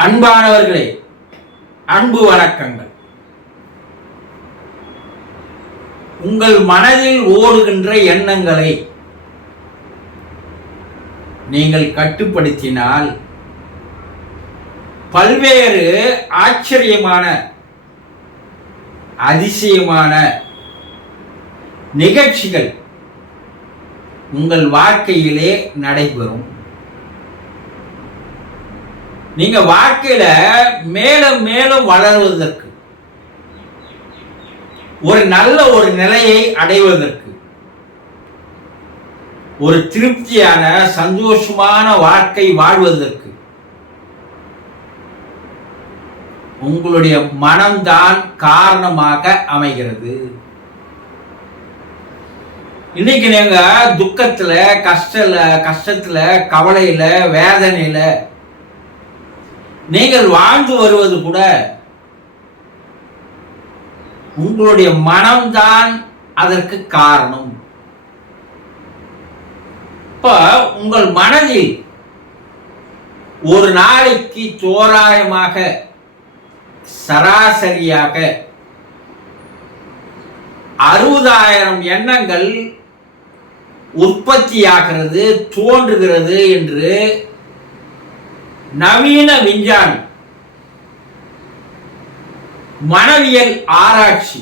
அன்பானவர்களே, அன்பு வணக்கங்கள். உங்கள் மனதில் ஓடுகின்ற எண்ணங்களை நீங்கள் கட்டுப்படுத்தினால் பல்வேறு ஆச்சரியமான அதிசயமான நிகழ்ச்சிகள் உங்கள் வாழ்க்கையிலே நடைபெறும். நீங்க வாழ்க்கையில மேலும் மேலும் வளர்வதற்கு, ஒரு நல்ல ஒரு நிலையை அடைவதற்கு, ஒரு திருப்தியான சந்தோஷமான வாழ்க்கை வாழ்வதற்கு உங்களுடைய மனம்தான் காரணமாக அமைகிறது. இன்னைக்கு நீங்க துக்கத்துல, கஷ்டத்துல, கவலையில, வேதனையில நீங்கள் வாழ்ந்து வருவது கூட உங்களுடைய மனம்தான் அதற்கு காரணம். இப்ப உங்கள் மனதில் ஒரு நாளைக்கு தோராயமாக சராசரியாக 60,000 எண்ணங்கள் உற்பத்தியாகிறது, தோன்றுகிறது என்று நவீன விஞ்ஞானி மனவியல் ஆராய்ச்சி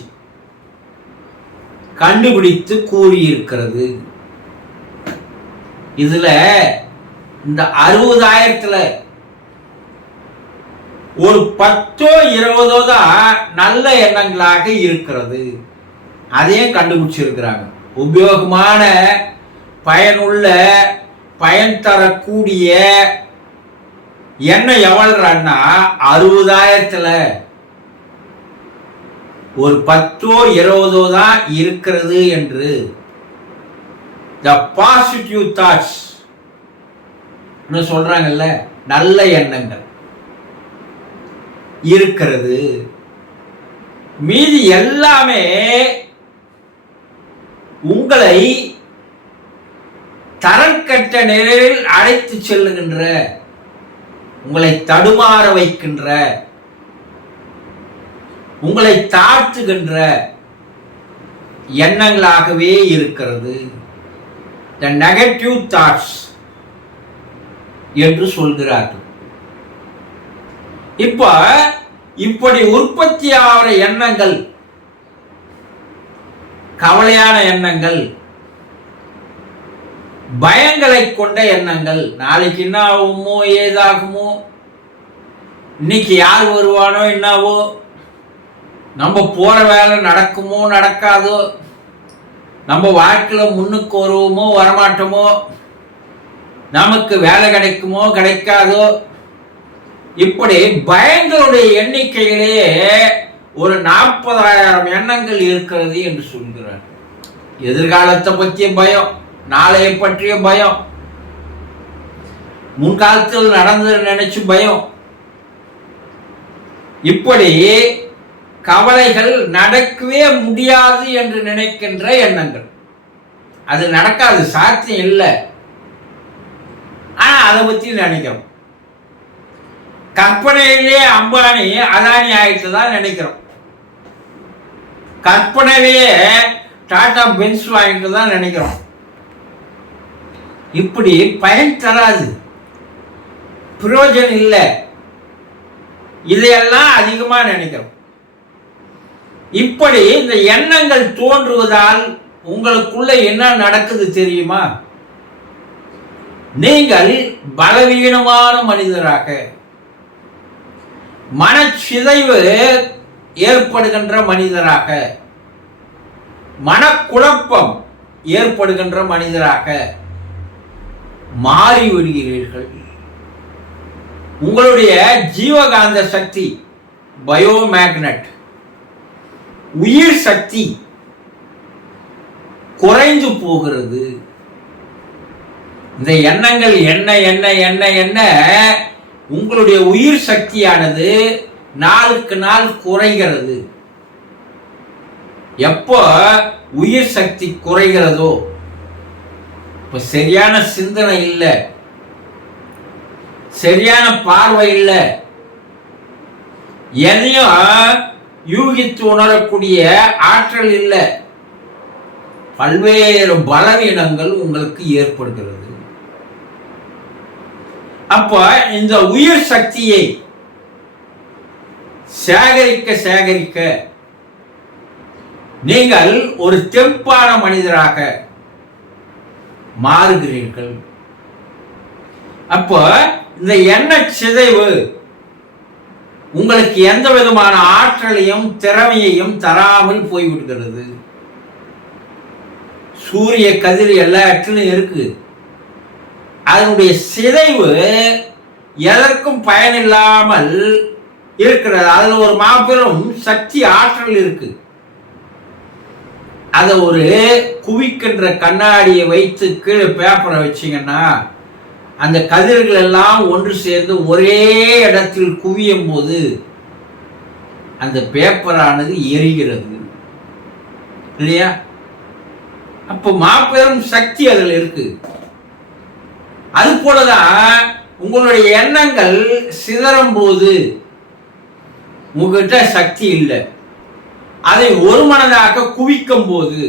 கண்டுபிடித்து கூறியிருக்கிறது. இதுல இந்த 60,000த்துல ஒரு 10 20 தான் நல்ல எண்ணங்களாக இருக்கிறது. அதையும் கண்டுபிடிச்சிருக்கிறாங்க. உபயோகமான, பயனுள்ள, பயன் தரக்கூடிய எண்ணம் எவ்வளவுன்னா 60,000த்துல ஒரு 10 20 தான் இருக்கிறது என்று the positive thoughts சொல்றாங்கல்ல, நல்ல எண்ணங்கள் இருக்கிறது. மீதி எல்லாமே உங்களை தரக்கட்ட நிலையில் அழைத்து செல்லுகின்ற, உங்களை தடுமாற வைக்கின்ற, உங்களை தாழ்த்துகின்ற எண்ணங்களாகவே இருக்கிறது. the negative thoughts என்று சொல்கிறார்கள். இப்படி உற்பத்தி ஆகிற எண்ணங்கள், கவலையான எண்ணங்கள், பயங்களை கொண்ட எண்ணங்கள், நாளைக்கு என்ன ஆகுமோ, ஏதாகுமோ, இன்னைக்கு யார் வருவானோ, என்னவோ, நம்ம போற வேலை நடக்குமோ நடக்காதோ, நம்ம வாழ்க்கையில முன்னுக்கு வருவோமோ வரமாட்டோமோ, நமக்கு வேலை கிடைக்குமோ கிடைக்காதோ, இப்படி பயங்களுடைய எண்ணிக்கையிலே ஒரு 40,000 எண்ணங்கள் இருக்கிறது என்று சொல்கிறார். எதிர்காலத்தை பற்றிய பயம், நாளைய பற்றிய பயம், முன்காலத்தில் நடந்தது நினைச்சு பயம், இப்படி கவலைகள், நடக்கவே முடியாது என்று நினைக்கின்ற எண்ணங்கள். அது நடக்காது, சாத்தியம் இல்லை, ஆனா அதை பத்தி நினைக்கிறோம். கற்பனையிலேயே அம்பானி அதானி ஆயிட்டு தான் நினைக்கிறோம். கற்பனையிலேயே டாடா பென்ஸ் வாங்கிட்டு தான் நினைக்கிறோம். இப்படி பயன் தராது, பிரயோஜனம் இல்லை, இதையெல்லாம் அதிகமா நினைக்கிறோம். இப்படி இந்த எண்ணங்கள் தோன்றுவதால் உங்களுக்குள்ள என்ன நடக்குது தெரியுமா? நீங்கள் பலவீனமான மனிதராக, மனச்சிதைவு ஏற்படுகின்ற மனிதராக, மனக்குழப்பம் ஏற்படுகின்ற மனிதராக மாறிவிடுகிறீர்கள். உங்களுடைய ஜீவகாந்த சக்தி, பயோமேக்னட், உயிர் சக்தி குறைந்து போகிறது. இந்த எண்ணங்கள் என்ன என்ன என்ன என்ன உங்களுடைய உயிர் சக்தியானது நாளுக்கு நாள் குறைகிறது. எப்போ உயிர் சக்தி குறைகிறதோ, இப்ப சரியான சிந்தனை இல்லை, சரியான பார்வை இல்லை, எதையும் யூகித்து உணரக்கூடிய ஆற்றல் இல்லை. பல்வேறு பலவீனங்கள் உங்களுக்கு ஏற்படுகிறது. அப்ப இந்த உயிர் சக்தியை சேகரிக்க நீங்கள் ஒரு தெம்பான மனிதராக மாறுகிறீர்கள். அப்போ இந்த எண்ண சிதைவு உங்களுக்கு எந்த விதமான ஆற்றலையும் திறமையையும் தராமல் போய்விடுகிறது. சூரிய கதிர் எல்லா இடத்துலையும் இருக்கு. அதனுடைய சிதைவு எதற்கும் பயனில்லாமல் இருக்கிறது. அதுல ஒரு மாபெரும் சக்தி ஆற்றல் இருக்கு. அதை ஒரு குவிக்கின்ற கண்ணாடியை வைத்து கீழே பேப்பரை வச்சிங்கன்னா அந்த கதிர்கள் எல்லாம் ஒன்று சேர்ந்து ஒரே இடத்தில் குவியும் போது அந்த பேப்பரானது எரிகிறது இல்லையா? அப்போ மாபெரும் சக்தி அதில் இருக்கு. அது போலதான் உங்களுடைய எண்ணங்கள் சிதறும் போது உங்ககிட்ட சக்தி இல்லை. அதை ஒரு மனதாக குவிக்கும் போது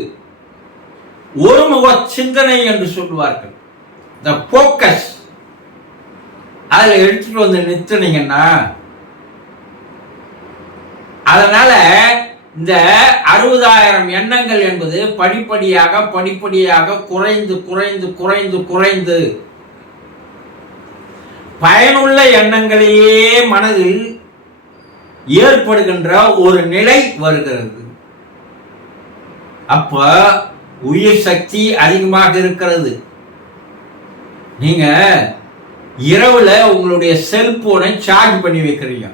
ஒருமுக சிந்தனை என்று சொல்லுவார்கள். இந்த போக்கஸ் அதுல எடுத்துட்டு வந்து நிறுத்தினீங்கன்னா, அதனால இந்த 60,000 எண்ணங்கள் என்பது படிப்படியாக குறைந்து பயனுள்ள எண்ணங்களையே மனதில் ஏற்படுகின்ற ஒரு நிலை வருகிறது. அப்ப உயிர் சக்தி அதிகமாக இருக்கிறது. நீங்க இரவுல உங்களுடைய செல்போனை சார்ஜ் பண்ணி வைக்கிறீங்க,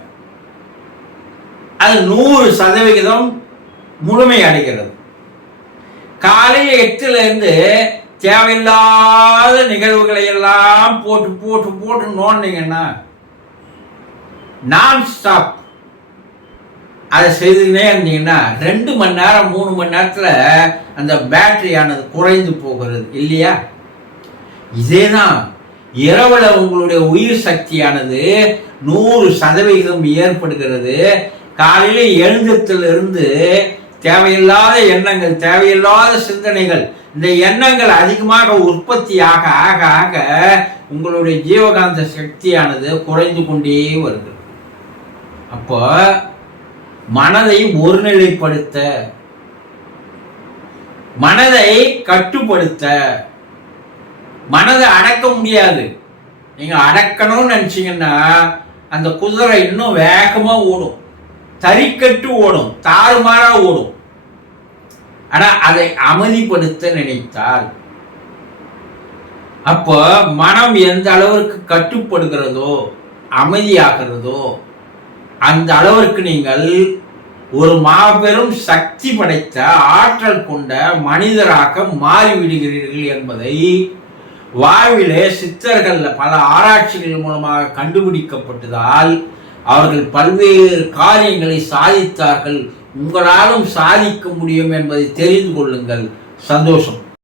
அது 100% முழுமை அடைகிறது. காலையில் 8ல இருந்து தேவையில்லாத நிகழ்வுகளை எல்லாம் போட்டு நோண்டிங்கன்னா நான் ஸ்டாப் அதை செய்துக்கிட்டே இருந்தீங்கன்னா 2 மணி நேரம் 3 மணி நேரத்தில் அந்த பேட்டரியானது குறைந்து போகிறது இல்லையா? இதேதான் இரவுல உங்களுடைய உயிர் சக்தியானது 100% ஏற்படுகிறது. காலையில எழுந்தத்திலிருந்து தேவையில்லாத எண்ணங்கள், தேவையில்லாத சிந்தனைகள், இந்த எண்ணங்கள் அதிகமாக உற்பத்தியாக ஆக ஆக உங்களுடைய ஜீவகாந்த சக்தியானது குறைந்து கொண்டே வருகிறது. அப்போ மனதை ஒருநிலைப்படுத்த, மனதை கட்டுப்படுத்த, மனதை அடக்க முடியாது. நீங்க அடக்கணும்னு நினைச்சீங்கன்னா அந்த குதிரை இன்னும் வேகமா ஓடும், தறிக்கட்டு ஓடும், தாறுமாறா ஓடும். ஆனா அதை அமைதிப்படுத்த நினைத்தால், அப்போ மனம் எந்த அளவிற்கு கட்டுப்படுகிறதோ அமைதியாகிறதோ அந்த அளவிற்கு நீங்கள் ஒரு மாபெரும் சக்தி படைத்த ஆற்றல் கொண்ட மனிதராக மாறிவிடுகிறீர்கள் என்பதை வாழ்விலே சித்தர்கள் பல ஆராய்ச்சிகள் மூலமாக கண்டுபிடிக்கப்பட்டதால் அவர்கள் பல்வேறு காரியங்களை சாதித்தார்கள். உங்களாலும் சாதிக்க முடியும் என்பதை தெரிந்து கொள்ளுங்கள். சந்தோஷம்.